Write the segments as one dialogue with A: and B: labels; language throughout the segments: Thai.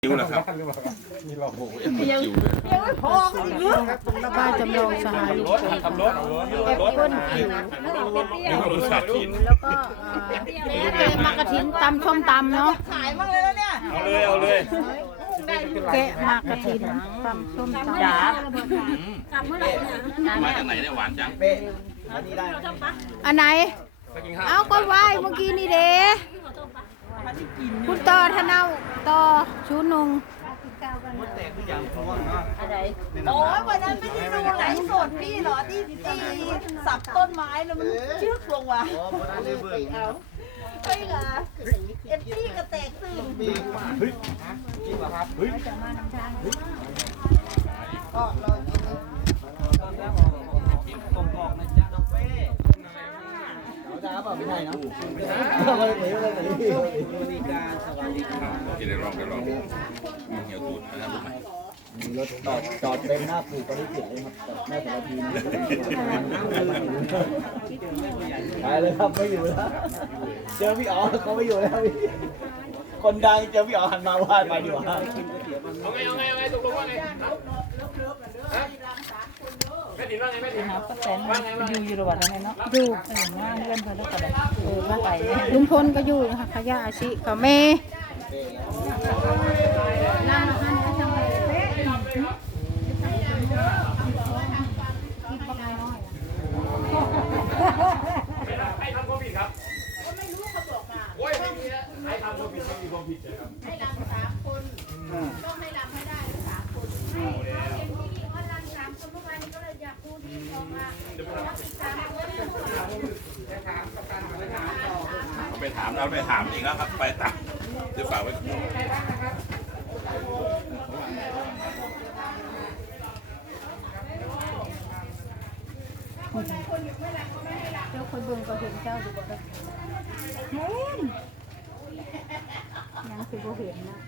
A: คิวนะครับโอ้โหยังไม่คิวเลย
B: ป้าจำลองสหายลูกแอปเปิ้ลผิว
A: ยังไม่รู้ชาติกิน
B: แล้วก็แกะมากระถินตำส้มตำเนาะ
C: ขายมากเลยแล้วเนี่ย
A: เอาเลย
B: แกะมากระถินตำส้มตำ
A: มาจากไหนเนี่ยหวานจัง
B: อันไหน เอาก็ไหวเมื่อกี้นี่เด้คุณต่อทนเอาต่อชูนง
C: โอ้ยวันนั้นไม่ได้ดูไหลฟ์สดพี่เหรอที่สับต้นไม้แล้วมันเชือกลงว่ะเฮ้ยเหรอเอ็นพี่ก็แตกตื่น
A: กินได้ลองเหี่ยวตูดนะครับรู้ไหม
D: มีรถจอดเต็มหน้าปลูกตอนนี้ติดเลยครับแม่สารพีไปเลยครับไม่อยู่แล้วเจอพี่อ๋อเขาไม่อยู่แล้วพี่คนดังเจอพี่อ๋อหันมาไหว้ไปดีกว่า
A: เอาไงตกลงว่าไงแม่ถิ่นว่าไงแม่ถิ่น
E: ป้าแตนอยู่ระหว่างนั้นเนาะ
B: อยู่
E: เห็นว่าเพื่อนเขาได้กระไดว่าไป
B: ลุงพลก็อยู่นะคะขยะอาชีกับแม่ร้านอาหารก็ทำอะไรเป๊ะกินปลาไก่น้อย
A: ใครทำความผิดครับก็ไม่รู้เขาบอกมาโอ้ยไม่มีนะใครทำความผิดไม่มีความผิดนะครับให้รำ3 คนต้องให้รำให้ได้3 คนให้เอ็มพีออนไลน์3 คนเมื่อวานนี้ก็เลยอยากพูดที่ออกมาไปถามเราไปถามอีกแล้วครับไปตามเดี๋ยวฝากไว้
B: เจ้าคนเบิ่งก็เห็นเจ้าดูบ่เห็นยังคือบ่เห็นนะ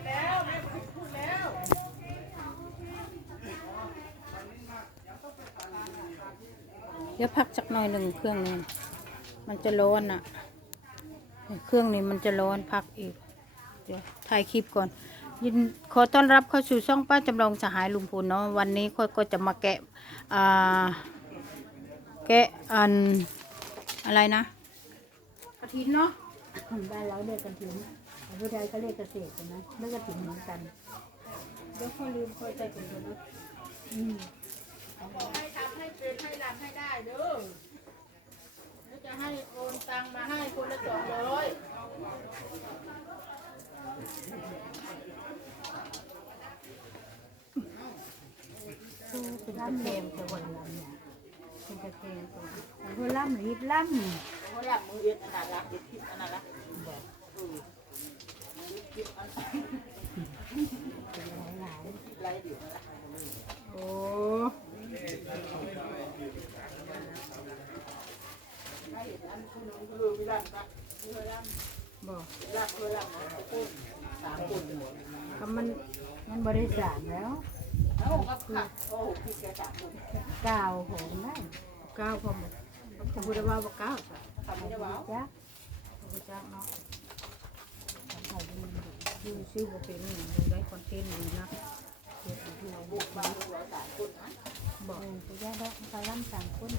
B: เดี๋ยวพักสักหน่อยหนึ่งเครื่องนึงมันจะร้อนอ่ะเครื่องนี้มันจะร้อนพักอีกเดี๋ยวถ่ายคลิปก่อนยินขอต้อนรับเข้าสู่ช่องป้าจำลองสหายลุงพลเนาะวันนี้ค่อยก็จะมาแกะอันอะไรนะกระถินเนาะได้แล้วเรียกกระถินผู้ใดก็เรียกเกษตรนะเรียกกระถินเหมือนกันเดี๋ยวค่อยลืมค่อยใจกันเนาะให้ทำให้เป็นให้รำให้ได้เด้อแล้วจะให้โอนตังมาให้คนละ200เป็นล่ำเลมแต่วันลำเนี่ยเป็นกระเทงตัวล่ำรีบล่ำ
C: เขาอยากมือเอ็ดอันนั้นละเอ็ดทิพอันนั้นละ
B: โอ้บอกก็มันบริจาคแล้วก้าวผมได้ก้าวผมจะพูดว่าก้าวจ้ะพูดจ้าเนาะดูชื่อโปรเป็นได้คอนเทนต์ดีนะบอกตัวแย่แล้วไปล่ำ3 คน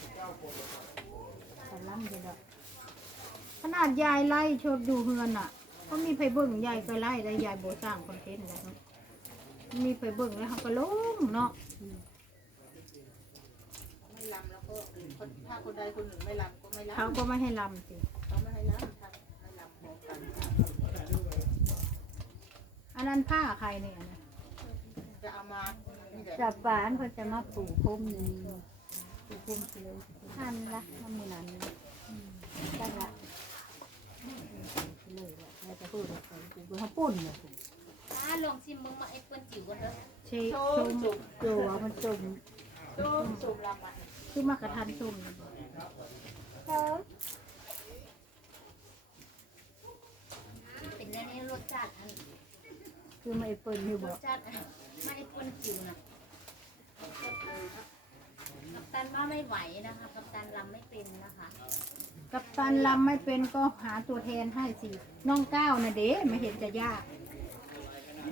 B: ไปล่ำเลยดอกขนาดยายไล่ชดดูเฮือนอ่ะก็มีไปเบิ่งยายก็ไล่ได้ยายโบสร้างคอนเทนต์แล้วมีไปเบิ่งแล้วเขาก็ลงเนาะ
C: ไม่ลำแล้วก็ถ้าคนใดคนหนึ่งไม่ลำก็ไม่ลำ
B: เขาก็ไม่ให้ลำสิ
C: เขาไม่ให้ลำถ้าไม่ลำพร้อมกัน
B: อันนั้นผ้าใครเนี่ยนะ
C: จะเอามา
B: จับปานเพื่อจะมาปลูกพุ่มนี่ปลูกพุ่มเสียวทันละน้ำมือนั้นได้ละเลยละแล้วจะพูดอะไรปลูกเขาปุ่นเลย
F: ลองชิมมึงมาไอ้เปิ้นจิ๋วกันเถอะ
B: เชชมโจว่ามันจม
C: สูบลำอ่ะ
B: คือมากระทันชม
F: เป็นอันนี้รสชาติ
B: คือไม่เปิดอยู่
F: ร
B: บ่
F: สชาติไม่ไอ้เปิ้นจิ๋วนะกัปตันว่าไม่ไหวนะคะกัปตันรำไม่เป็นนะคะ
B: กัปตันลำไม่เป็นก็หาตัวแทนให้สิน้องก้าวนะเด้ไม่เห็นจะยาก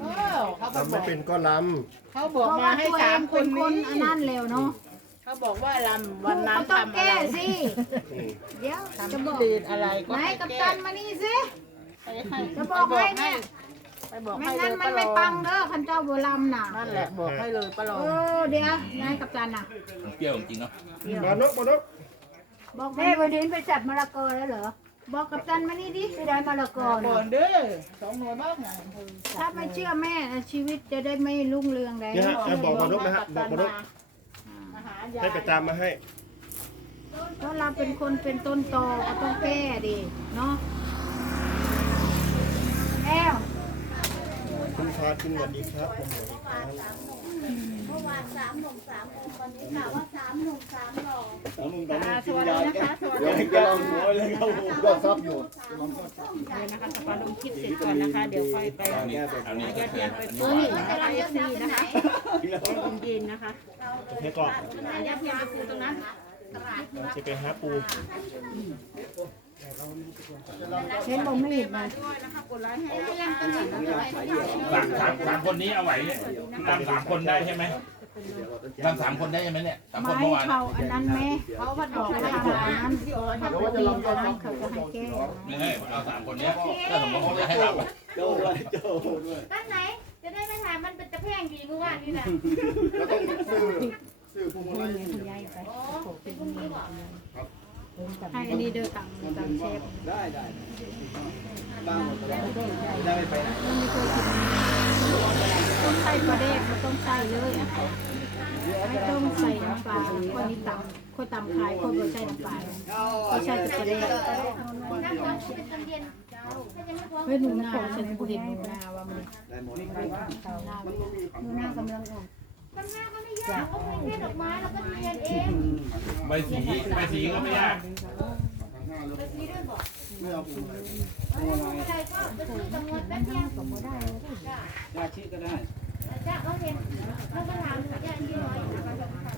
C: เขา
G: ทำ
C: บ
G: ไม่
C: อก
G: เป็นก็ล
C: เขาบอกมาให้สามคน
B: คน
C: นี้
B: อันนั้นเร็วเนาะ
C: เขาบอกว่าลำวันนั้น
B: ต้อง
C: ทำอะ
B: แก้
C: ไร
B: สิ เดี๋ยวจะบอก
C: ดีอะไรก็
B: ไหน
C: ให้
B: กับ
C: แก้
B: ตันมานี่สิ
C: ให้
B: จะบอกให้เนี่ย
C: ไปบอก
B: ไม่
C: ให้เล
B: งั้น
C: ย
B: มั
C: ป้าน ล
B: ไม่
C: อ
B: ปั
C: ง
B: งเด้อคันเจ้าบัวลำน่ะ
C: นั่นแหละบอกให้เลยป้าลอง
B: เดี๋ยวนายกับตันน่ะ
D: เปรี้ยวจริงเนาะ
G: ำมานก
B: บอกแม่วันนี้ไปจับมะละกอแล้วเหรอ บอกกับตันมานี่ดิไปได้มะละกอ
C: ก่อ
B: น่ะ
C: นเด้อสองหน่วยมากไง
B: ถ้าไม่เชื่อแม่ชีวิตจะได้ไม่รุ่งเรืองเลย
G: เนี่ยฮะจะบอกมานกนะฮะบอกมานก
C: มาหายาย
G: ให้ไปตามมาให้
B: เพราะเราเป็นคนเป็นต้นตอก็ต้องแก้ดิเนาะแล้ว
G: คุณพาคุณสวัสดีครับ
F: เมื่อวาน3 หนุ่ม 3 มุมวันนี้กล่าวว่า3 หนุ่ม 3 หล่อ
C: สวัสดีนะคะสวัสดี
D: ยังจะลองหัวเลยครับผม
G: ก็ซับอยู่
C: นะคะสปาลงคลิปเสร็จก่อนนะคะ เดี๋ยวค่อยไป
D: อันนี้อันนี้
C: ญาติญาติไป
D: อัน
C: พู
D: นี้
C: ด
D: หวาน
C: นะคะ
F: จะ
C: เอ
F: รับ
C: ฟ
F: เรื่อง
C: ซี
F: ราว
C: นะ
F: เป็นไหน
C: คะเย็นๆนะคะ
G: ให้ก่อน
C: ญาติญาติไปพูดตรงนั้น
G: จะไปหาปู
B: เห็นบอกไม่เห็นมา
H: สามคนนี้เอาไหวเนี่ยตาม3 คนได้ใช่ไหมตาม3 คนได้ใช่ไหมเนี่ย3 คน
B: ไม้
H: เมื่อวาน
B: เขาอันนั้นไหมเขาพัดบอกให้ทำร้านถ้าเป็นดีร้านเขาจะให้แก้
H: ไม่ใช่เอา3 คนเนี้ยถ้าสมมติเขาจะให้เรา
D: โจ้ด้วยโจ้ด้วย
F: บ้านไหน จะได้ไม่ถามมันเป็นตะแพงดีเมื่อวานนี่นะ
G: แล้วต้องซื้อปูมาให้
F: อ๋อเป็นพรุ่งนี้บอก
B: ให้อันนี้เด้อตังเชฟ
D: ได้บ้างหมดแล้วได้ไปไหน
B: ต้องใส่ปลาแดกมันต้องใส่เลยไม่ต้องใส่น้ำปลาคนนี้ตำคนตำขายคนบ่ใส่น้ำปลาก็ใส่แต่ปลาแดก
F: น้ำร้อนเป็นตอนเย็นเจ้าถ้าจะไม่พร้อม
B: เฮ้ยหนูนาฉันบ่เห็นหนูนาว่ามัน
D: ได้หมด
B: หนูนากำลังออก
F: มันหน้าก็ไม่ยากก็มีแค่ดอกไม้แล้วก็เรียนเอง
H: ใบสีก็ไม่ยาก
F: ไปซื้อด้วยบอก
G: ไม่เอาปู
F: อะไรก็ไปซื้อตะมดแป๊บเดียวก็ได้จ้ะ
D: ยาชีก็ได้
F: จ้ะเขาเห็นเขาก็ถามญาติพี่น้อยนะคะ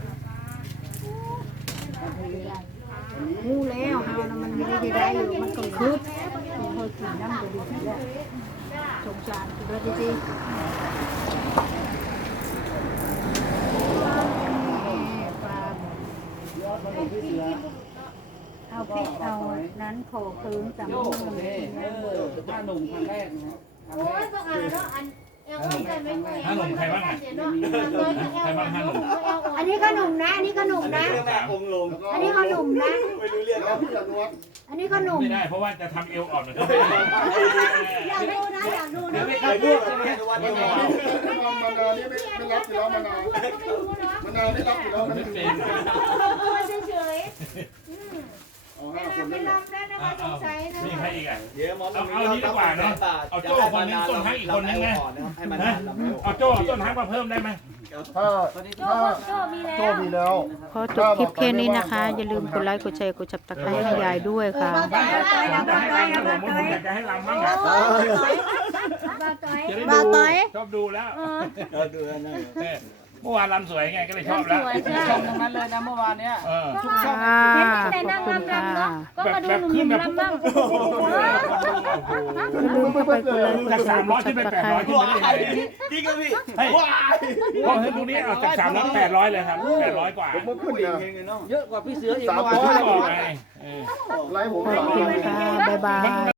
B: งูแล้วเฮานะมันไม่ได้อยู่มันก็คืดมันเคยกินน้ำก็ดีแล้วสงสารคือว่าจริงปลา
E: เอาพริกเอานั้นโขกคืนจำ
D: โจ้โอเคถ้าหนุ่มครั้งแรกนะ
F: โอ้ยบอกอ่านเนาะอันเอลอ้อยไม่ค่อย
H: 5 หนุ่มใครบ้างอ่ะใครบ้าง5 หนุ่ม
F: อันนี้ขนมนะ อันนี้ขนมนะ
D: แม่องลง
F: อันนี้ขนมนะ
D: ไม่รู้เรื่อง
G: แล้วพี่อนุวัฒน์
F: อันนี้ขนม
H: ไม่ได้เพราะว่าจะทำเอวอ่อนนะครับ
F: อยากดูนะอยากดูนะ
D: ไม่เคยพูดใช่ไหมวัน
G: มะ
D: นี้
G: นาวมะนาวนี่ไม่รับอยู่แล้วมะนาว
F: ก็ไม่รู้เนาะ
G: มะนาวไม่รับอยู่แล้วมัน
H: ไม่
G: ถึง
H: เป็น
F: ตัวเฉย
G: เอา
F: ๆ
G: ห้าคน
F: ไม่
G: นั่นแหละ
F: ลำได้นะคะสงสัยนะ
H: มีใครอีกอ่ะ
D: เดี๋ยวมอม
H: เอานี้ดีกว่าเนาะเอาโจ้คนนึงต้นฮักอีกคนนึงไง
D: ให้มันนานลำเร็ว
H: เอาโจ้ต้นฮักมาเพิ่มได้ไหม
G: ถ้า
F: โจ้มีแล้ว
G: โชคดีแล้ว
B: ขอจบคลิปแค่นี้นะคะ อย่าลืมกดไลค์กดแชร์กดจับตะไคร้ให้ยายด้วยค่ะ
H: ผมจะให้ลำผมอยากจะให้ลำบ้างอ่ะ
B: บ่าวต้อย
H: ชอบดูแล้ว
D: ดูนั่น
H: เมื่อวานลำสวยไงก็เลยชอบแล้ว
E: ช่องตรงนั้นเลยนะเมื่อวานเนี้ย
H: เออ
B: ค่ะขอบคุณค่ะ
H: แบบขึ้นแบบปุ๊บ
B: อย่าลืมเข้าไปกดไลค์กด
H: จาก
B: แชร์กด
H: 300ขึ้
B: จั
H: น
B: บ
H: ไป
B: ตะไคร้
H: 800ขึ้นไปได้ยังไง
D: จริงครับพี่
H: เฮ้ยพอถึงตรงนี้เอาจาก300 800เลยครับ800กว่า
G: ผมขึ้น
D: ผู้หญิ
G: นะ
D: งเองเนาะ
E: เยอะกว่าพี่เสืออีก
G: 300
H: ก็บอกไง
G: ไล่ผม
B: ขอบคุณค่ะ บ๊ายบาย